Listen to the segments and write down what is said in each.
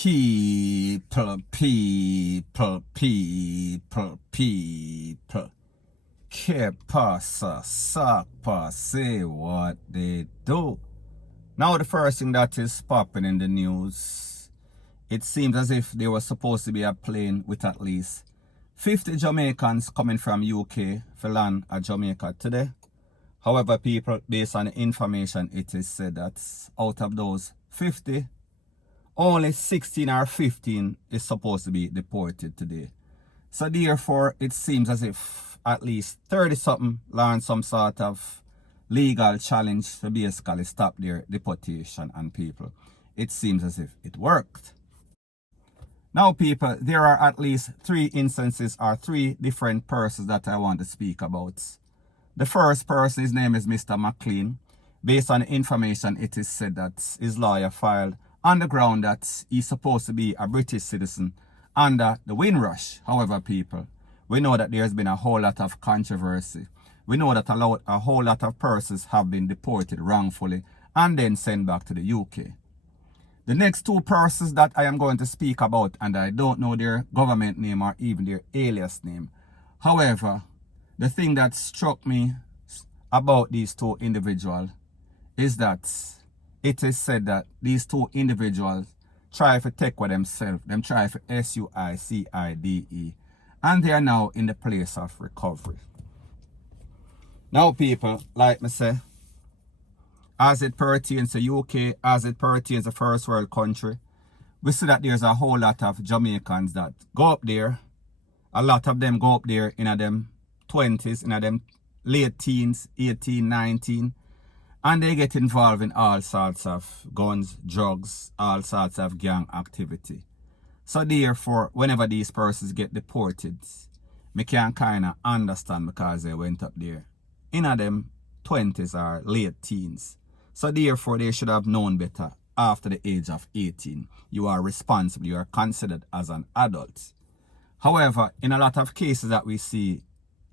People. Que pasa, sapa, say what they do. Now the first thing that is popping in the news, it seems as if there was supposed to be a plane with at least 50 Jamaicans coming from UK for land at Jamaica today. However, people, based on the information, it is said that out of those 50, only 16 or 15 is supposed to be deported today. So therefore, it seems as if at least 30-something learned some sort of legal challenge to basically stop their deportation and people. It seems as if it worked. Now people, there are at least 3 instances or 3 different persons that I want to speak about. The first person, his name is Mr. McLean. Based on the information, it is said that his lawyer filed on the ground that he's supposed to be a British citizen under the Windrush. However, people, we know that there's been a whole lot of controversy. We know that a whole lot of persons have been deported wrongfully and then sent back to the UK. The next 2 persons that I am going to speak about, and I don't know their government name or even their alias name. However, the thing that struck me about these 2 individuals is that it is said that these 2 individuals try to take with themselves. Them try for suicide, and they are now in the place of recovery. Now people, like me say, as it pertains to UK, as it pertains to first world country, we see that there's a whole lot of Jamaicans that go up there. A lot of them go up there in them 20s, in them late teens, 18, 19. And they get involved in all sorts of guns, drugs, all sorts of gang activity. So therefore, whenever these persons get deported, me can kind of understand because they went up there in them 20s or late teens. So therefore, they should have known better after the age of 18. You are responsible, you are considered as an adult. However, in a lot of cases that we see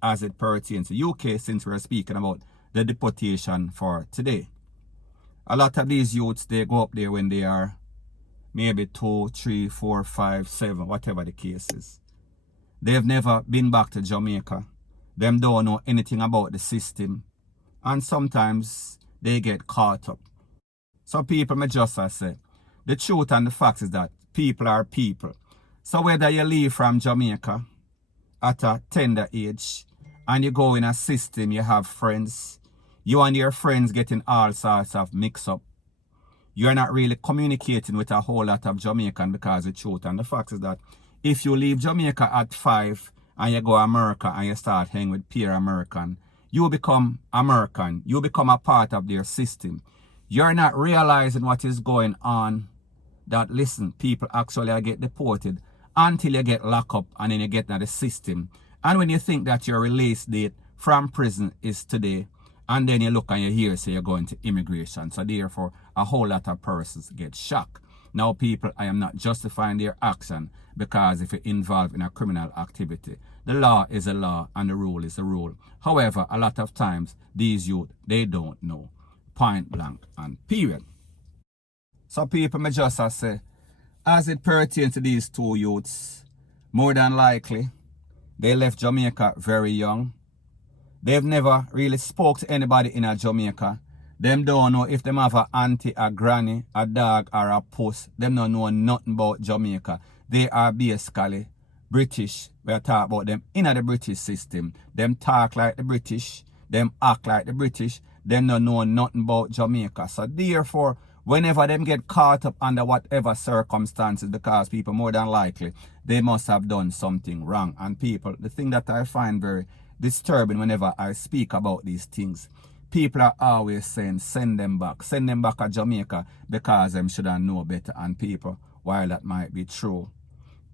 as it pertains to UK, since we're speaking about the deportation for today, a lot of these youths, they go up there when they are maybe 2, 3, 4, 5, 7, whatever the case is. They've never been back to Jamaica. Them don't know anything about the system. And sometimes they get caught up. So people may just say, the truth and the fact is that people are people. So whether you leave from Jamaica at a tender age and you go in a system, you have friends, you and your friends getting all sorts of mix-up. You're not really communicating with a whole lot of Jamaican because the truth and the fact is that if you leave Jamaica at 5 and you go to America and you start hanging with peer American, you become American. You become a part of their system. You're not realizing what is going on. That, listen, people actually get deported until you get locked up and then you get into the system. And when you think that your release date from prison is today, and then you look and you hear say you're going to immigration. So therefore, a whole lot of persons get shocked. Now people, I am not justifying their action because if you're involved in a criminal activity, the law is a law and the rule is a rule. However, a lot of times, these youth, they don't know. Point blank and period. So people may just say, as it pertains to these 2 youths, more than likely, they left Jamaica very young. They've never really spoke to anybody in a Jamaica. Them don't know if them have a auntie, a granny, a dog, or a puss. Them don't know nothing about Jamaica. They are basically British. We are talking about them in the British system. Them talk like the British. Them act like the British. Them don't know nothing about Jamaica. So therefore, whenever them get caught up under whatever circumstances, because people more than likely, they must have done something wrong. And people, the thing that I find very disturbing whenever I speak about these things, people are always saying, send them back to Jamaica because them should have known better. And people, while that might be true,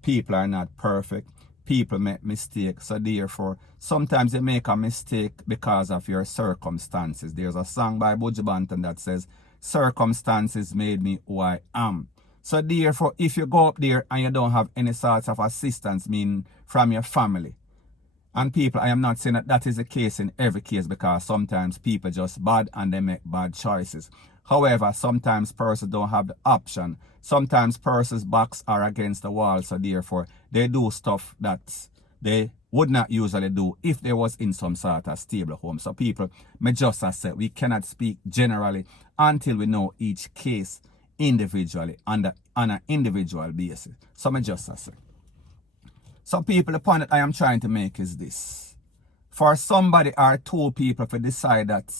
people are not perfect. People make mistakes. So therefore, sometimes you make a mistake because of your circumstances. There's a song by Buju Banton that says, circumstances made me who I am. So therefore, if you go up there and you don't have any sorts of assistance, meaning from your family, and people, I am not saying that that is the case in every case because sometimes people just bad and they make bad choices. However, sometimes persons don't have the option Sometimes persons' backs are against the wall, so therefore they do stuff that they would not usually do if they was in some sort of stable home. So people, me just as say, we cannot speak generally until we know each case individually on an individual basis. So me just as say. So people, the point that I am trying to make is this. For somebody or two people to decide that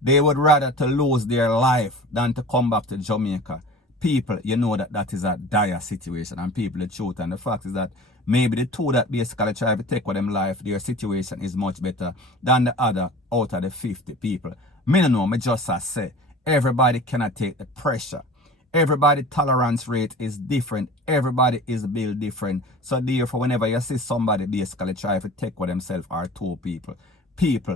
they would rather to lose their life than to come back to Jamaica, people, you know that that is a dire situation. And people, the truth and the fact is that maybe the two that basically try to take with them life, their situation is much better than the other out of the 50 people. Me no know, me just as say, everybody cannot take the pressure. Everybody tolerance rate is different. Everybody is built different. So therefore, whenever you see somebody basically try to take with themselves or two people,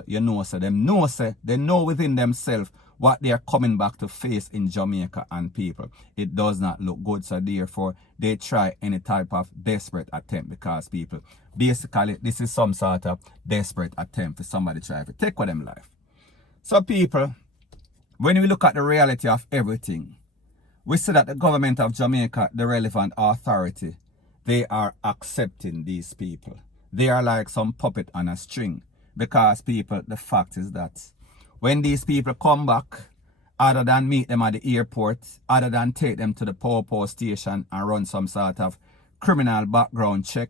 you know, so them know, say, they know within themselves what they are coming back to face in Jamaica, and people, it does not look good. So therefore, they try any type of desperate attempt, because people, basically, this is some sort of desperate attempt for somebody try to take with them life. So people, when we look at the reality of everything, we see that the government of Jamaica, the relevant authority, they are accepting these people. They are like some puppet on a string. Because people, the fact is that when these people come back, other than meet them at the airport, other than take them to the power station and run some sort of criminal background check,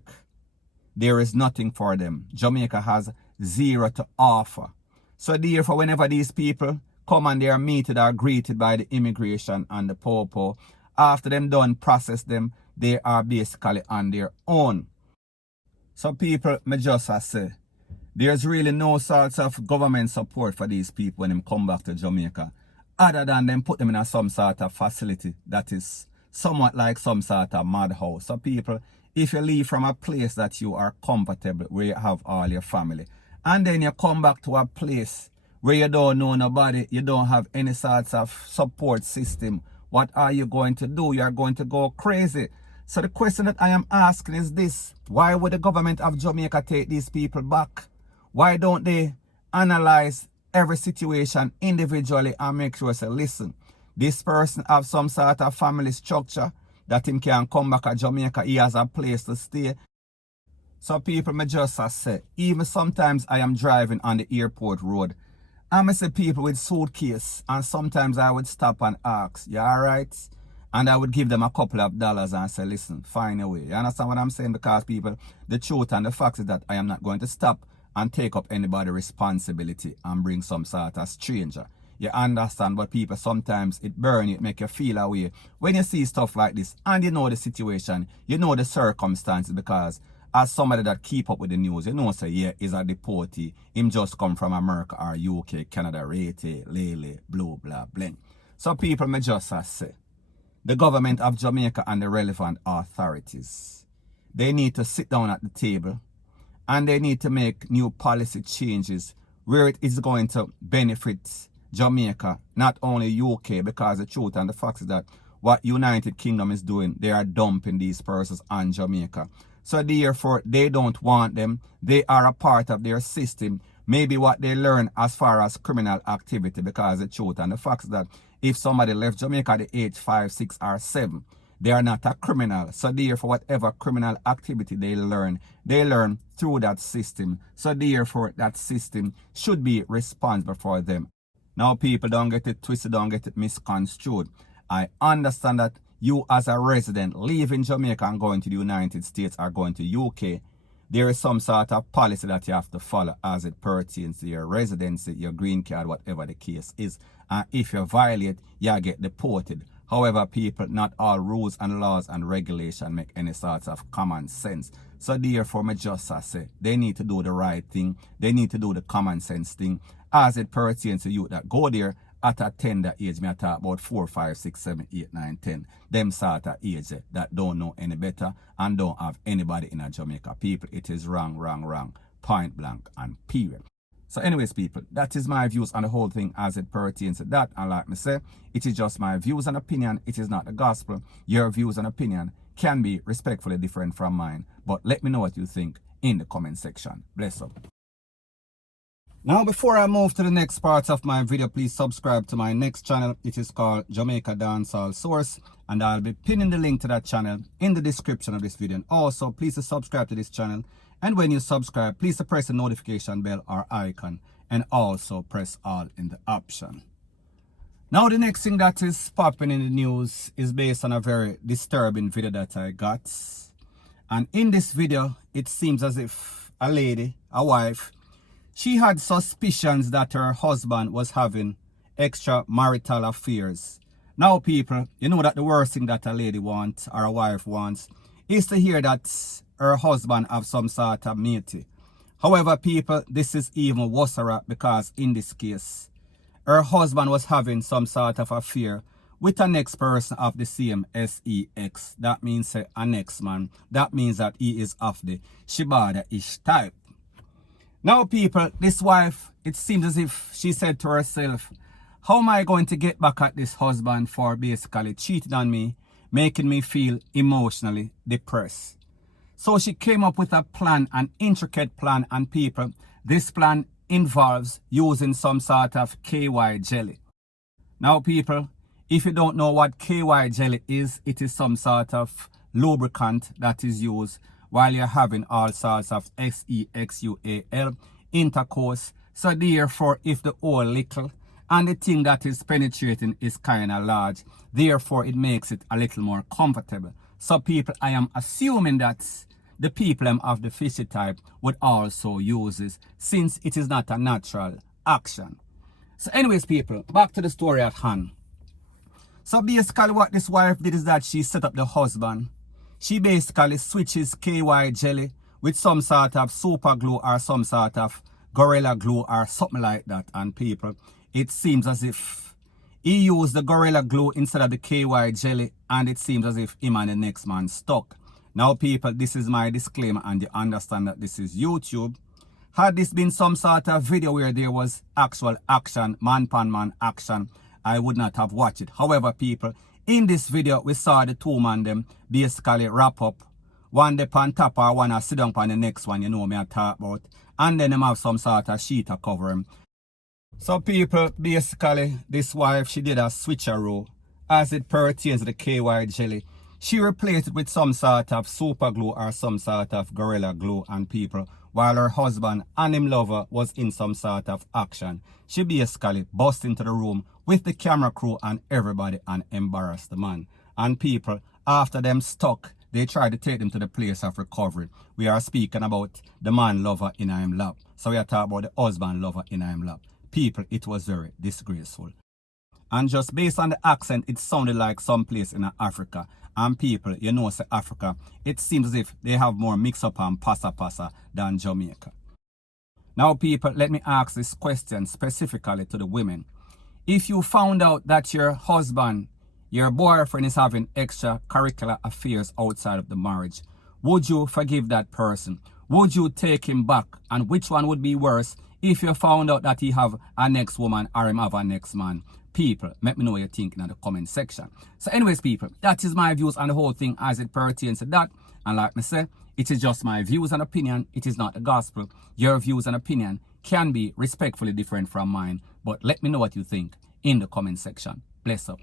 there is nothing for them. Jamaica has zero to offer. So therefore, whenever these people come and they are meted or greeted by the immigration and the popo, after them done process them, they are basically on their own. So people, me just say, there's really no sorts of government support for these people when them come back to Jamaica, other than them put them in some sort of facility that is somewhat like some sort of madhouse. So people, if you leave from a place that you are comfortable, where you have all your family, and then you come back to a place where you don't know nobody, you don't have any sorts of support system, what are you going to do? You are going to go crazy. So the question that I am asking is this: why would the government of Jamaica take these people back? Why don't they analyze every situation individually and make sure, say, listen, this person have some sort of family structure that him can come back to Jamaica, he has a place to stay. So people, me just say, even sometimes I am driving on the airport road, I see people with suitcase, and sometimes I would stop and ask, you alright? And I would give them a couple of dollars and say, listen, find a way. You understand what I'm saying? Because people, the truth and the fact is that I am not going to stop and take up anybody's responsibility and bring some sort of stranger. You understand? But people, sometimes it burn you, it make you feel away when you see stuff like this and you know the situation, you know the circumstances, because as somebody that keep up with the news, you know, say, yeah, he's a deportee. Him just come from America or UK, Canada, Rete, Lele, blah, blah, blah. So people, me just say, the government of Jamaica and the relevant authorities, they need to sit down at the table and they need to make new policy changes where it is going to benefit Jamaica, not only UK, because the truth and the fact is that what United Kingdom is doing, they are dumping these persons on Jamaica. So therefore, they don't want them. They are a part of their system. Maybe what they learn as far as criminal activity, because the truth and the fact is that if somebody left Jamaica at the age 5, 6, or 7, they are not a criminal. So therefore, whatever criminal activity they learn through that system. So therefore, that system should be responsible for them. Now, people, don't get it twisted, don't get it misconstrued. I understand that you as a resident leaving Jamaica and going to the United States or going to UK, there is some sort of policy that you have to follow as it pertains to your residency, your green card, whatever the case is. And if you violate, you get deported. However, people, not all rules and laws and regulation make any sort of common sense. So therefore, me just say, they need to do the right thing. They need to do the common sense thing as it pertains to you that go there at a tender age. Me I talk about 4, 5, 6, 7, 8, 9, 10. Them sort of age that don't know any better and don't have anybody in a Jamaica. People, it is wrong, wrong, wrong. Point blank and period. So anyways, people, that is my views on the whole thing as it pertains to that. And like me say, it is just my views and opinion. It is not the gospel. Your views and opinion can be respectfully different from mine. But let me know what you think in the comment section. Bless up. Now, before I move to the next part of my video, please subscribe to my next channel. It is called Jamaica Dancehall Source, and I'll be pinning the link to that channel in the description of this video. And also, please subscribe to this channel. And when you subscribe, please press the notification bell or icon, and also press all in the option. Now, the next thing that is popping in the news is based on a very disturbing video that I got. And in this video, it seems as if a lady, a wife, she had suspicions that her husband was having extramarital affairs. Now, people, you know that the worst thing that a lady wants or a wife wants is to hear that her husband have some sort of matey. However, people, this is even worse because in this case, her husband was having some sort of affair with a next person of the same sex. That means a next man. That means that he is of the Shibada-ish type. Now, people, this wife, it seems as if she said to herself, how am I going to get back at this husband for basically cheating on me, making me feel emotionally depressed? So she came up with a plan, an intricate plan, and people, this plan involves using some sort of KY jelly. Now, people, if you don't know what KY jelly is, it is some sort of lubricant that is used while you're having all sorts of sexual intercourse. So therefore, if the hole little and the thing that is penetrating is kind of large, therefore it makes it a little more comfortable. So people, I am assuming that the people of the fishy type would also use this, since it is not a natural action. So anyways, people, back to the story at hand. So basically what this wife did is that she set up the husband. She basically switches KY jelly with some sort of super glue or some sort of gorilla glue or something like that. And people, it seems as if he used the gorilla glue instead of the KY jelly, and it seems as if him and the next man stuck. Now, people, this is my disclaimer, and you understand that this is YouTube. Had this been some sort of video where there was actual action, man-pan-man action, I would not have watched it. However, people, in this video, we saw the two man them basically wrap up. One they on top or one sit down on the next one, you know me I talk about. And then them have some sort of sheet to cover him. So people, basically, this wife, she did a switcheroo as it pertains to the KY jelly. She replaced it with some sort of super glue or some sort of gorilla glue, and people, while her husband and him lover was in some sort of action, she basically bust into the room with the camera crew and everybody and embarrassed the man. And people, after them stuck, they tried to take them to the place of recovery. We are speaking about the man lover in him lap. So we are talking about the husband lover in him lap. People, it was very disgraceful. And just based on the accent, it sounded like some place in Africa. And people, you know, say Africa, it seems as if they have more mix-up and passa than Jamaica. Now, people, let me ask this question specifically to the women. If you found out that your husband, your boyfriend is having extracurricular affairs outside of the marriage, would you forgive that person? Would you take him back? And which one would be worse if you found out that he have a next woman or him have a next man? People, let me know what you're thinking in the comment section. So anyways, people, that is my views on the whole thing as it pertains to that. And like I said, it is just my views and opinion. It is not the gospel. Your views and opinion can be respectfully different from mine. But let me know what you think in the comment section. Bless up.